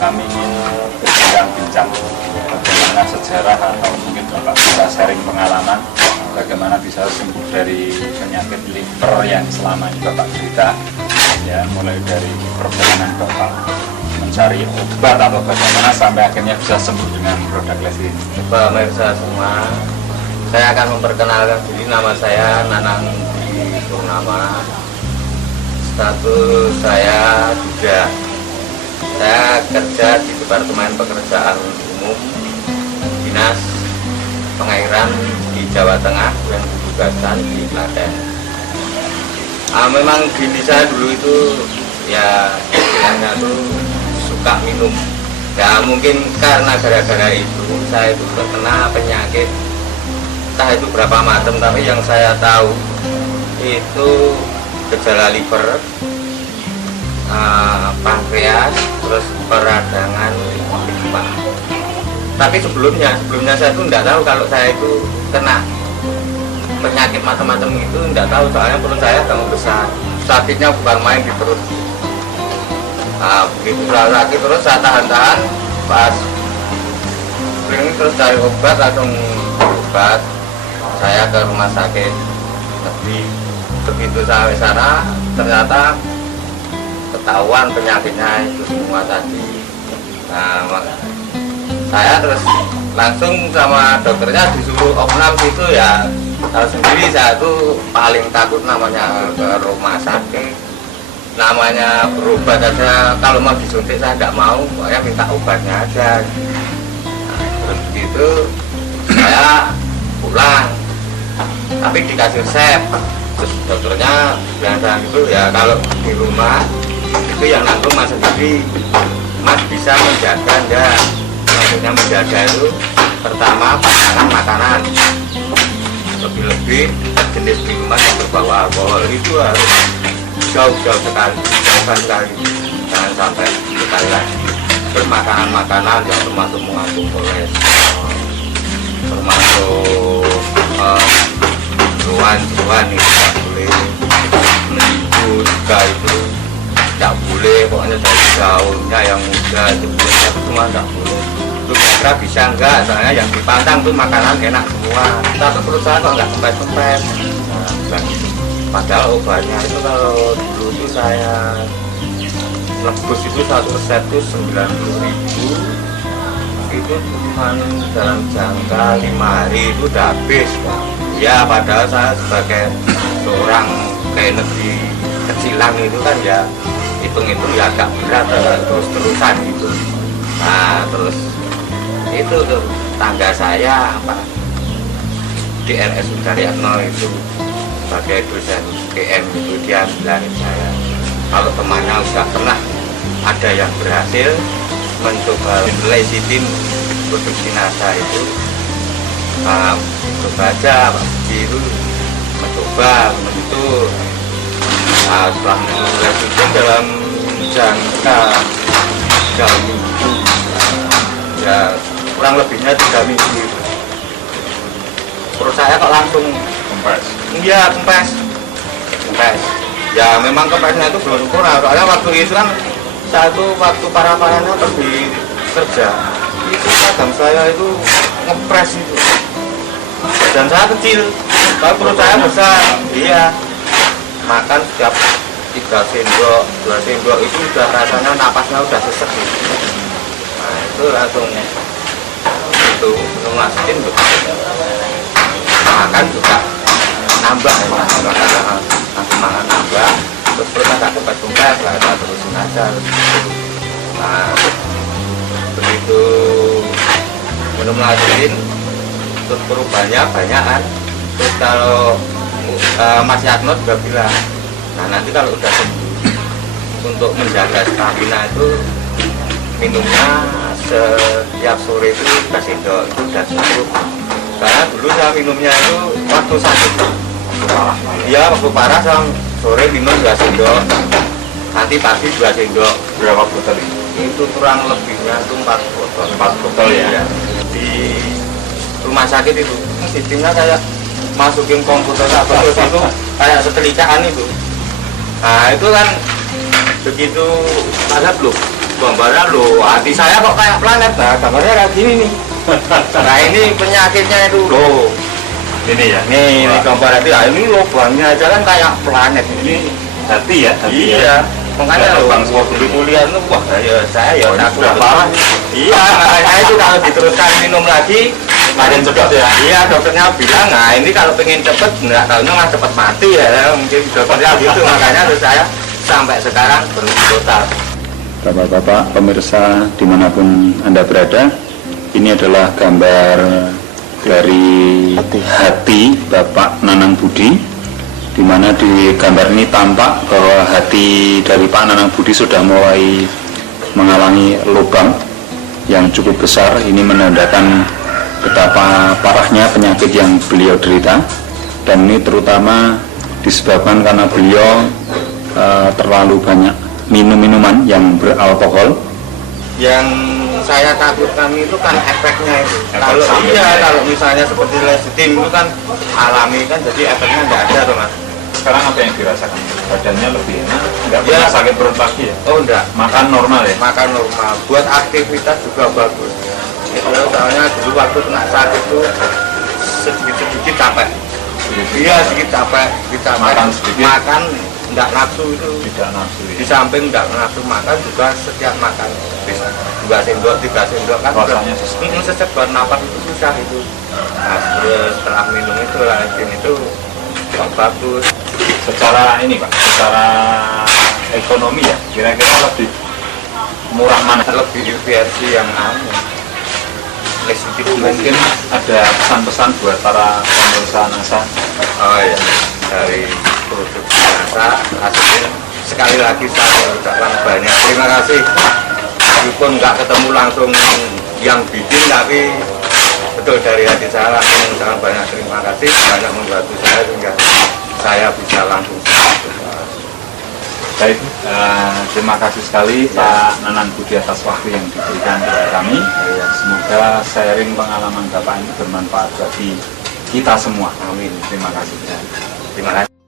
kami ingin bincang-bincang bagaimana sejarah atau mungkin Bapak bisa sharing pengalaman bagaimana bisa sembuh dari penyakit liver yang selama ini Bapak derita, ya, mulai dari perjalanan Bapak mencari obat atau bagaimana sampai akhirnya bisa sembuh dengan produk Lesi. Pemirsa semua, saya akan memperkenalkan diri. Nama saya Nanang Budi Purnama. Status saya juga, saya kerja di Departemen Pekerjaan Umum Dinas Pengairan di Jawa Tengah yang ditugaskan di Klaten. Memang gini, saya dulu itu ya istilahnya tuh suka minum. Ya mungkin karena gara-gara itu saya itu terkena penyakit, entah itu berapa macam, tapi yang saya tahu itu gejala liver, pankreas, terus peradangan limpa. Tapi sebelumnya saya tuh tidak tahu kalau saya itu kena penyakit macam-macam itu, tidak tahu, soalnya perut saya agak besar, sakitnya bukan main di perut. Begitu sakit terus saya tahan-tahan, pas ini terus cari obat, langsung obat saya ke rumah sakit. Tapi begitu sampai sana ternyata ketahuan penyakitnya itu semua tadi. Nah, saya terus langsung sama dokternya disuruh opnam gitu ya. Tahu sendiri saya tuh paling takut namanya ke rumah sakit, namanya berobat aja kalau mau disuntik saya nggak mau, pokoknya minta obatnya aja. Nah, terus begitu saya pulang, tapi dikasih resep. Terus dokternya bilang gitu ya, kalau di rumah itu yang nanggung mas sendiri, mas bisa menjaga enggak? Maksudnya menjaga itu pertama pasangan makanan, lebih-lebih jenis minuman yang berbau alkohol itu harus jauh-jauh sekali, jangan sampai sekali lagi. Terus makanan-makanan yang termasuk mengandung kolesterol, termasuk jeruan itu tidak boleh, menipu juga itu tidak boleh, pokoknya dari daunnya yang muda itu boleh, semua tidak boleh. Itu kira-kira bisa enggak, soalnya yang dipantang tuh makanan enak semua, tapi perut saya kok nggak kempes-kempes. Nah, padahal obatnya itu kalau dulu itu saya nebus itu satu resep itu 90.000, itu cuma dalam jangka 5 hari itu udah habis, Pak. Ya padahal saya sebagai seorang kayak negeri kecilan itu kan ya hitung-hitung ya agak berat terus-terusan gitu. Nah terus itu tuh tangga saya apa di RSU Sudaryatno itu sebagai dosen PM itu dia bilangin saya kalau temannya udah pernah ada yang berhasil mencoba lecitin produksi NASA itu, coba aja Pak Budi itu mencoba itu. Nah, setelah minum lecitin dalam jangka 3 minggu, ya kurang lebihnya 3 minggu, perut saya kok langsung Kempes. iya kempes. Ya memang kempesnya itu belum sempurna, soalnya waktu itu kan saya tuh waktu parah-parahnya pergi kerja itu kadang saya itu ngepres itu, dan saya kecil tapi perut saya besar. Iya, makan setiap 3 sendok 2 sendok itu udah rasanya napasnya udah sesek gitu. Nah itu langsung itu minum lecitin makan juga nambah ya, langsung makan nambah, terus perut agak kempes-kempes, saya terusin aja. Nah begitu minum lecitin terus perubahannya banyak kan. Terus kalau Mas Yatno juga bilang, nah nanti kalau udah sembuh untuk menjaga stamina itu minumnya setiap sore itu 3 sendok, itu udah cukup. Karena dulu saya minumnya itu waktu sakit, iya waktu parah saya sore minum 2 sendok, nanti pagi 2 sendok. Berapa botol ini? Itu kurang lebihnya itu 4 botol. 4 botol ya? Di rumah sakit itu sistemnya kayak masukin komputer apa terus itu kayak setelikaan itu. Nah itu kan begitu ada belum gambarnya loh, hati saya kok kayak planet. Nah, gambarnya kayak gini nih. Nah, ini penyakitnya itu loh. Ini ya. Nih, ini gambar itu, ini lubangnya aja kan kayak planet ini. Hati ya. Hati Iya. ya. Makanya lubang seperti kuliah itu, wah ya saya ya takut apa. Iya, makanya itu kalau diteruskan minum lagi, Makin cepat ya. iya dokternya bilang, nah ini kalau pengen cepet, nggak tahunya malah cepet mati ya. Mungkin dokternya gitu, makanya terus saya sampai sekarang berhenti total. Bapak-bapak pemirsa dimanapun Anda berada, ini adalah gambar dari hati Bapak Nanang Budi, di mana di gambar ini tampak bahwa hati dari Pak Nanang Budi sudah mulai mengalami lubang yang cukup besar. Ini menandakan betapa parahnya penyakit yang beliau derita, dan ini terutama disebabkan karena beliau terlalu banyak minum minuman yang beralkohol. Yang saya takutkan itu kan efeknya itu. Efek Kalau sampingnya iya, ya. kalau misalnya seperti lesetim itu kan alami kan, jadi efeknya nggak ada tuh mas. Sekarang apa yang dirasakan? Badannya lebih enak, nggak Ya. pernah sakit perut lagi ya? Oh enggak, Makan normal ya? makan normal. Buat aktivitas juga bagus. Itu soalnya dulu waktu kena sakit tuh sedikit capek. Iya sedikit capek, Makan sedikit. Makan enggak nafsu itu. Tidak nafsu Di ya? samping enggak nafsu makan juga setiap makan bisa 2 sendok 3 sendok kan Rasanya sesek buat napas itu susah itu. Nah, terus setelah minum itu lagi itu kok bagus. Secara ini Pak, secara ekonomi ya, kira-kira lebih murah mana? Lebih versi yang sedikit Mungkin ada pesan-pesan buat para pemirsa NASA. oh ya, dari produksi NASA hasilnya sekali lagi saya ucapkan banyak terima kasih. Meskipun nggak ketemu langsung yang bikin, tapi betul dari hati saya langsung mengucapkan banyak terima kasih, banyak membantu saya sehingga saya bisa langsung. Baik, terima kasih sekali Pak Nanang Budi atas waktu yang diberikan kepada kami. Semoga sharing pengalaman Bapak ini bermanfaat bagi kita semua. Amin. Terima kasih. Terima kasih.